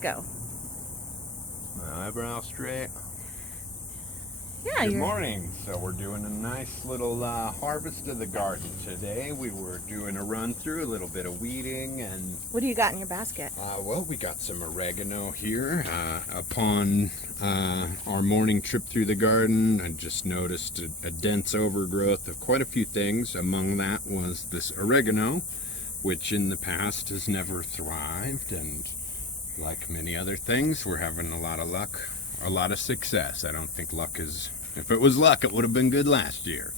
go. Eyebrow straight. Yeah, Good morning. So we're doing a nice little harvest of the garden today. We were doing a run through, a little bit of weeding, and What do you got in your basket? well, we got some oregano here. Upon our morning trip through the garden, I just noticed a dense overgrowth of quite a few things. Among that was this oregano, which in the past has never thrived, and like many other things, we're having a lot of luck, a lot of success. I don't think luck is, if it was luck, it would have been good last year.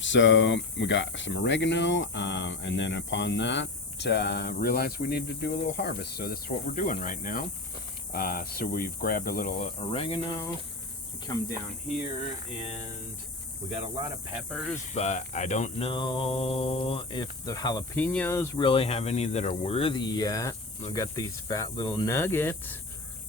So we got some oregano, and then upon that, realized we needed to do a little harvest. So that's what we're doing right now. So we've grabbed a little oregano, we come down here, and we got a lot of peppers, but I don't know if the jalapenos really have any that are worthy yet. We got these fat little nuggets.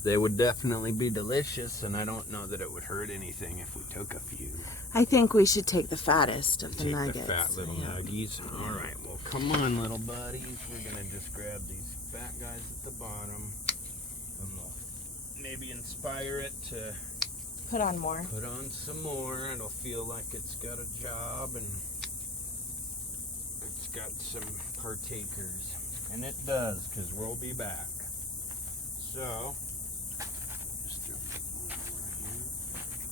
They would definitely be delicious, and I don't know that it would hurt anything if we took a few. I think we should take the fattest of the Take nuggets. the fat little nuggies. All right, well, come on, little buddies. We're gonna just grab these fat guys at the bottom, and we'll maybe inspire it to Put on more. put on some more. It'll feel like it's got a job, and it's got some partakers. And it does, because we'll be back. So, just throw it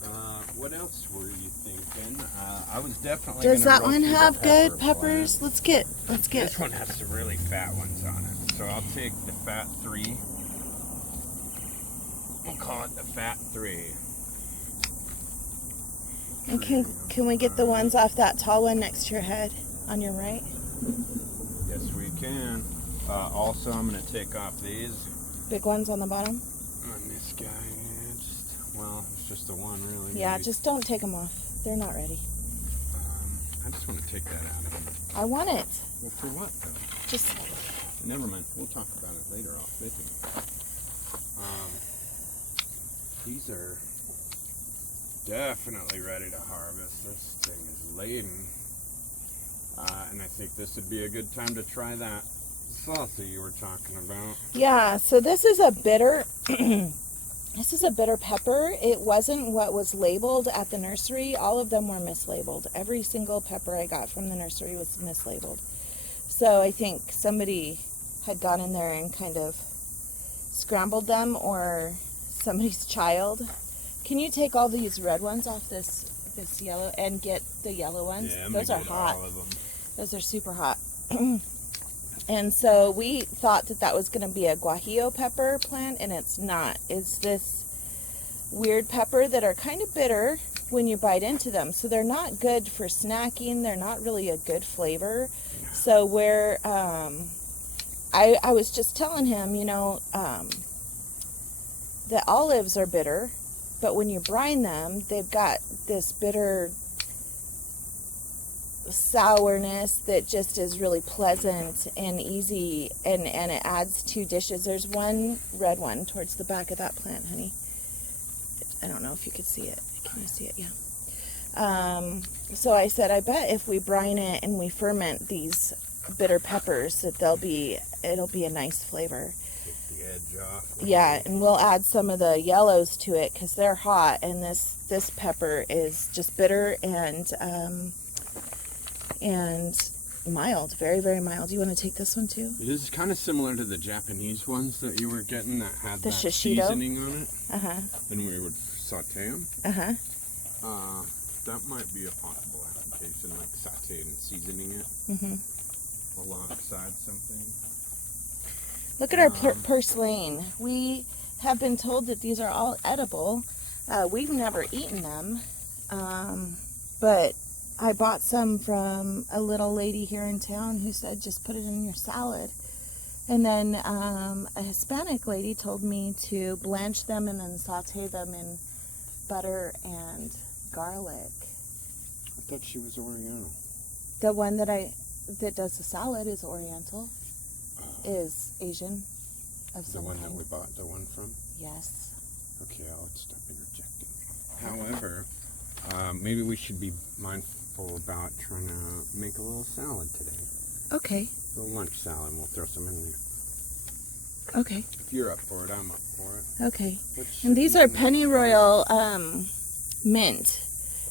over here. What else were you thinking? I was definitely Does gonna that run one through the have good pepper peppers? plant. Let's get. This one has some really fat ones on it. So I'll take the fat 3. We'll call it the fat 3. And can we get the ones off that tall one next to your head on your right? Yes, we can. Also, I'm going to take off these Big ones on the bottom? on this guy. It's just the one, really. Yeah, maybe. just don't take them off. They're not ready. I just want to take that out of here. I want it. Well, for what, though? Just Never mind. We'll talk about it later off video. These are definitely ready to harvest. This thing is laden. And I think this would be a good time to try that salsa you were talking about. yeah. So this is a bitter. This is a bitter pepper. It wasn't what was labeled at the nursery. All of them were mislabeled. Every single pepper I got from the nursery was mislabeled. So I think somebody had gone in there and kind of scrambled them, or somebody's child. Can you take all these red ones off this yellow and get the yellow ones? Yeah, I'm Those are gonna get hot. all of them. Those are super hot. And so we thought that was going to be a guajillo pepper plant, and it's not. It's this weird pepper that are kind of bitter when you bite into them. So they're not good for snacking. They're not really a good flavor. So where I was just telling him, the olives are bitter, but when you brine them, they've got this bitter sourness that just is really pleasant and easy, and it adds 2 dishes. There's one red one towards the back of that plant, honey. I don't know if you could see it. Can you see it? Yeah. So I said, I bet if we brine it and we ferment these bitter peppers that it'll be a nice flavor. Take the edge off. Yeah, and we'll add some of the yellows to it because they're hot, and this pepper is just bitter and mild, very, very mild. You want to take this one too? It is kind of similar to the Japanese ones that you were getting that had The that shishito? seasoning on it. Uh-huh. And we would saute them. Uh-huh. That might be a possible application, like sauteing and seasoning it Mm-hmm. alongside something. Look at our purslane. We have been told that these are all edible. We've never eaten them, but I bought some from a little lady here in town who said just put it in your salad. And then a Hispanic lady told me to blanch them and then saute them in butter and garlic. I thought she was Oriental. The one that does the salad is Oriental, is Asian of The some one that kind. we bought the one from? Yes. Okay, I'll stop interjecting. However, maybe we should be mindful about trying to make a little salad today. Okay. A little lunch salad, and we'll throw some in there. Okay. If you're up for it, I'm up for it. Okay. Which And these are should be pennyroyal mint.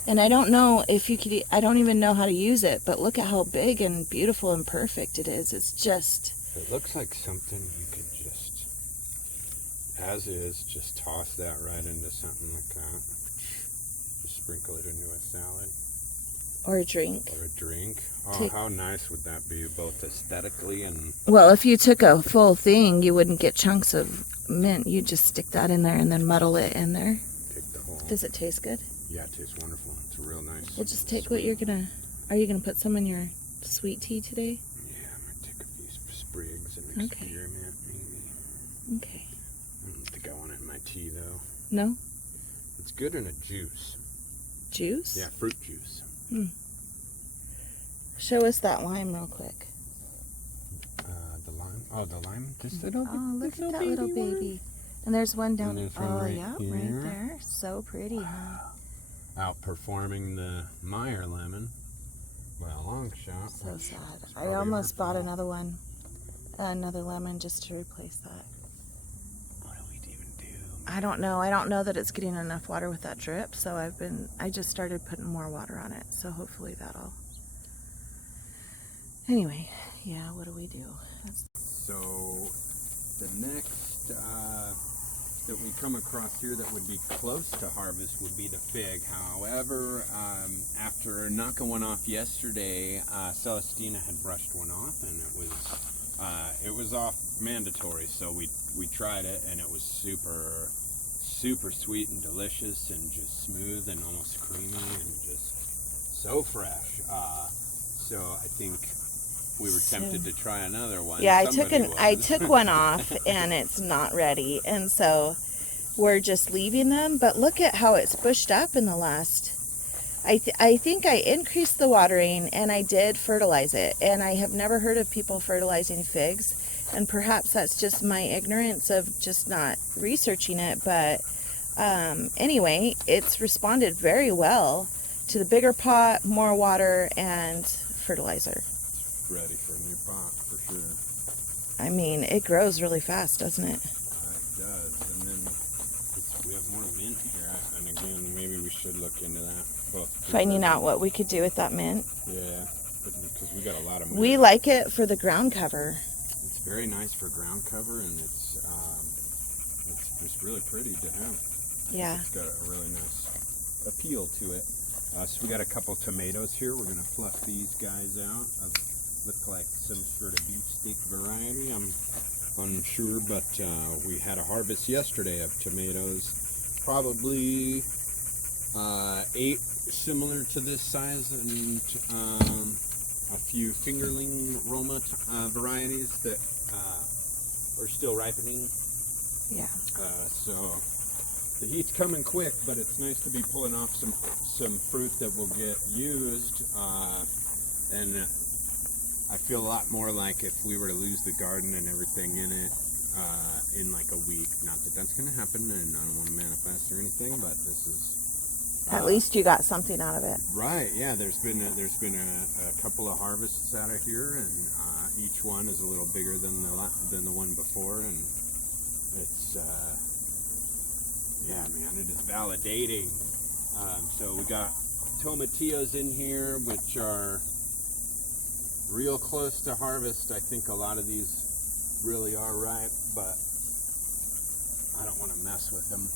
And I don't know if you could, I don't even know how to use it, but look at how big and beautiful and perfect it is. It's just, It looks like something you could just, as is, just toss that right into something like that. Just sprinkle it into a salad or a drink. or a drink. Oh, Take- how nice would that be, both aesthetically and... Well, if you took a full thing, you wouldn't get chunks of mint. You'd just stick that in there and then muddle it in there. Take the whole... Does it taste good? Yeah, it tastes wonderful. It's a real nice... Well, just take what you're gonna, are you gonna put some in your sweet tea today? Yeah, I'm going to take a few sprigs and Okay. experiment, maybe. Okay. I don't think I want it in my tea, though. No? It's good in a juice. Juice? Yeah, fruit juice. Show us that lime real quick. The lime. Oh, the lime. Just little. Oh, look at that baby little one. baby. And there's one down. And there's one Oh, right yeah, here. right there. So pretty, huh? Outperforming the Meyer lemon by a long shot. So which sad. is I probably almost our bought fault. another one, another lemon just to replace that. What do we even do? I don't know. I don't know that it's getting enough water with that drip, so I just started putting more water on it. So hopefully that'll. Anyway, yeah, what do we do? So the next that we come across here that would be close to harvest would be the fig. However, after knocking one off yesterday, Celestina had brushed one off, and it was off mandatory. So we tried it, and it was super sweet and delicious, and just smooth and almost creamy, and just so fresh. So I think we were tempted to try another one. Yeah, I Somebody took was. one off and it's not ready, and so we're just leaving them. But look at how it's bushed up in the last. I think I increased the watering and I did fertilize it, and I have never heard of people fertilizing figs, and perhaps that's just my ignorance of just not researching it. But anyway, it's responded very well to the bigger pot, more water, and fertilizer. Ready for a new pot for sure. I mean, it grows really fast, doesn't it? It does. And then we have more mint here. And again, maybe we should look into that. Well, Finding out what we could do with that mint. Yeah, because we got a lot of mint. We like it for the ground cover. It's very nice for ground cover, and it's just really pretty to have. Yeah. It's got a really nice appeal to it. So we got a couple tomatoes here. We're gonna pluck these guys out. Look like some sort of beef steak variety. I'm unsure, but we had a harvest yesterday of tomatoes, probably 8 similar to this size, and a few fingerling Roma varieties that are still ripening. Yeah. So the heat's coming quick, but it's nice to be pulling off some fruit that will get used, and I feel a lot more like if we were to lose the garden and everything in it in like a week. Not that that's going to happen, and I don't want to manifest or anything, but this is At least you got something out of it. right. Yeah, there's been a couple of harvests out of here, and each one is a little bigger than the one before, and it's yeah, man, it is validating. So we got tomatillos in here, which are real close to harvest. I think a lot of these really are ripe, but I don't want to mess with them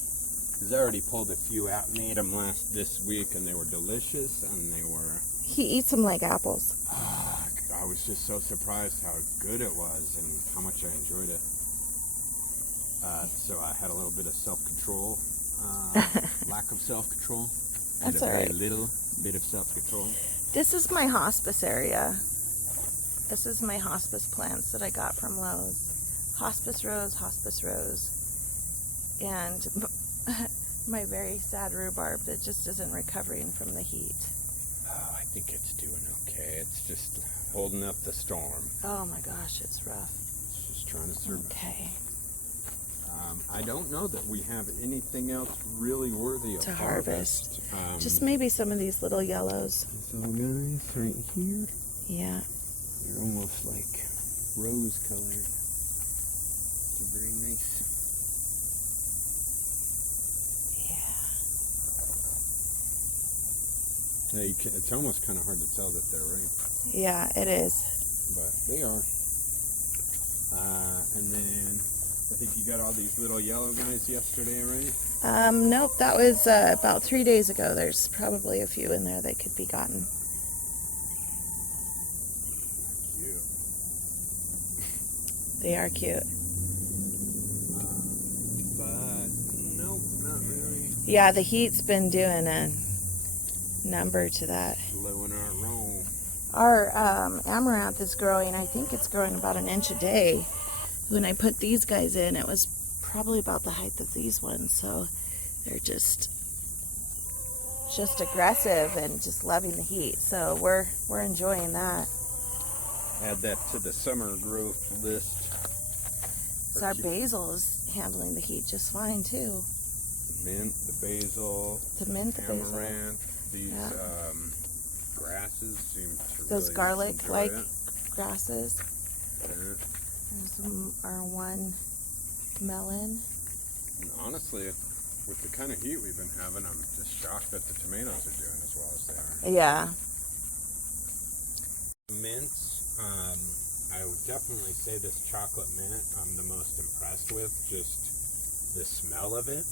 because I already pulled a few out, made them this week, and they were delicious, and they were. He eats them like apples. I was just so surprised how good it was and how much I enjoyed it. So I had a little bit of self-control, lack of self-control, and That's a all very right. little bit of self-control. This is my hospice area. This is my hospice plants that I got from Lowe's. Hospice rose, and my very sad rhubarb that just isn't recovering from the heat. Oh, I think it's doing okay. It's just holding up the storm. Oh my gosh, it's rough. It's just trying to survive. Okay. I don't know that we have anything else really worthy of To harvest. Just Um, maybe some of these little yellows. these little guys right here. Yeah. They're almost like rose colored. It's a very nice. Yeah. Yeah, it's almost kind of hard to tell that they're ripe, Yeah, it is. but they are. And then I think you got all these little yellow guys yesterday, right? Nope, that was about 3 days ago. There's probably a few in there that could be gotten. Cute. They are cute. But nope, not really. Yeah, the heat's been doing a number to that. Slowing our roll. Our amaranth is growing. I think it's growing about an inch a day. When I put these guys in, it was probably about the height of these ones. So they're just aggressive and just loving the heat. So we're enjoying that. Add that to the summer growth list. So our basil is handling the heat just fine too. The mint, the basil, The mint, the basil. amaranth, these Yeah. grasses seem to Those really garlic-like enjoy it. grasses. Yeah. There's our one melon. And honestly, with the kind of heat we've been having, I'm just shocked that the tomatoes are doing as well as they are. Yeah. Mints, I would definitely say this chocolate mint I'm the most impressed with. Just the smell of it.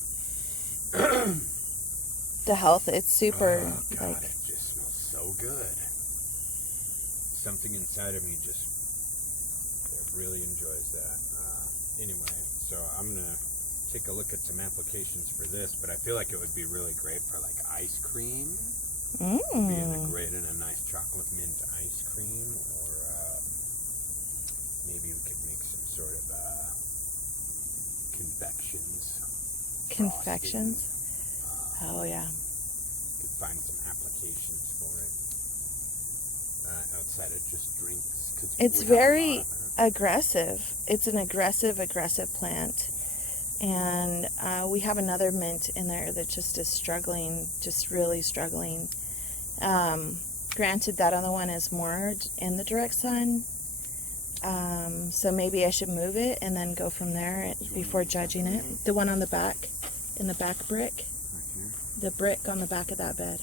The health, it's super, Oh God, like, it just smells so good. Something inside of me just really enjoys that. Anyway, so I'm gonna take a look at some applications for this, but I feel like it would be really great for like ice cream. Be integrated in a nice chocolate mint ice cream, or maybe we could make some sort of confections. confections. frosting. Oh, yeah. Could find some applications for it outside of just drinks. 'Cause It's we have a very lot of it. aggressive. It's an aggressive plant. And we have another mint in there that just is struggling, just really struggling. Granted, that other one is more in the direct sun. So maybe I should move it and then go from there before judging it. The one on the back, in the back brick. Right here. The brick on the back of that bed.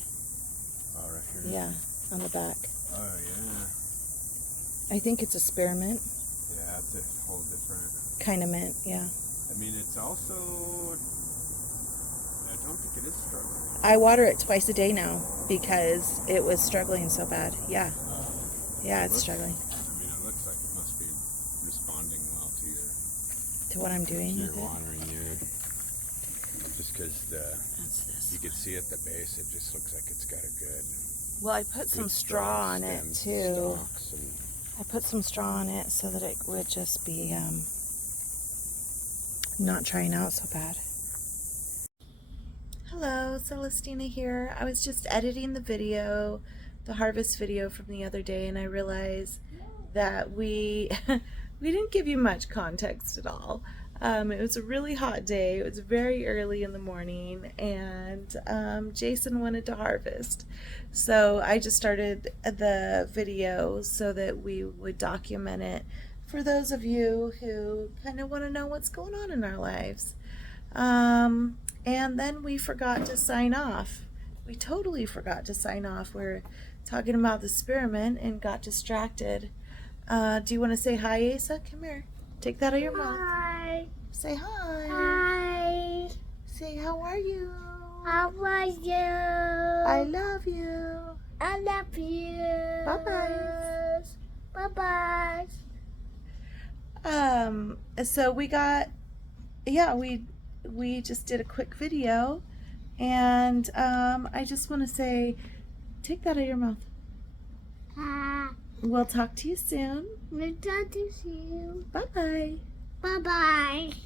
Oh, right here. Yeah, on the back. Oh, yeah. I think it's a spearmint Yeah, it's a whole different. kind of mint, yeah. I mean, it's also. I don't think it is struggling. I water it twice a day now because it was struggling so bad. Yeah. Yeah, it's struggling. I mean, it looks like it must be responding well to your To what I'm doing with it. watering unit. Just because That's this. you can see at the base, it just looks like it's got a good. Well, I put some good straw on strong it stems, too. stalks, and I put some straw on it so that it would just be not trying out so bad. Hello, Celestina here. I was just editing the video, the harvest video from the other day, and I realized that we didn't give you much context at all. It was a really hot day. It was very early in the morning, and Jason wanted to harvest. So I just started the video so that we would document it for those of you who kind of want to know what's going on in our lives. And then we forgot to sign off. We totally forgot to sign off. We're talking about the spearmint and got distracted. Do you want to say hi, Asa? Come here. Take that out of your mouth. Hi. Say hi. Hi. Say, how are you? How are you? I love you. I love you. Bye-bye. Bye-bye. So we got, yeah, we just did a quick video, and I just want to say, take that out of your mouth. We'll talk to you soon. We'll talk to you. Bye-bye. Bye-bye.